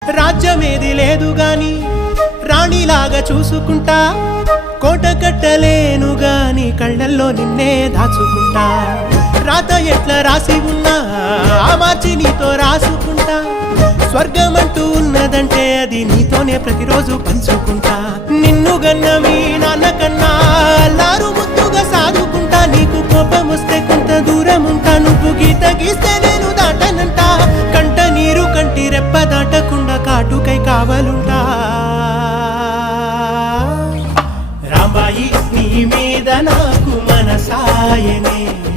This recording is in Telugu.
రాజ్యమేది లేదు గాని రాణిలాగా చూసుకుంటా, కోట కట్టలేను గాని కళ్ళల్లో నిన్నే దాచుకుంటా. రాత ఎట్లా రాసి ఉన్నా ఆ మార్చి నీతో రాసుకుంటా. స్వర్గమంటూ ఉన్నదంటే అది నీతోనే ప్రతిరోజు పంచుకుంటా. నిన్ను గన్న మీ నాన్న కన్నా అల్లారు ముద్దుగా సాదుకుంటా. నీకు కోపం వస్తే కొంత దూరం ఉంటా, నువ్వు గీత గీస్తే నేను దాటనంటా. కంట నీరు కంటి రెప్ప దాటకుండా కాటుకై కావలుంటా. రాంబాయి నీ మీద నాకు మనసాయనే.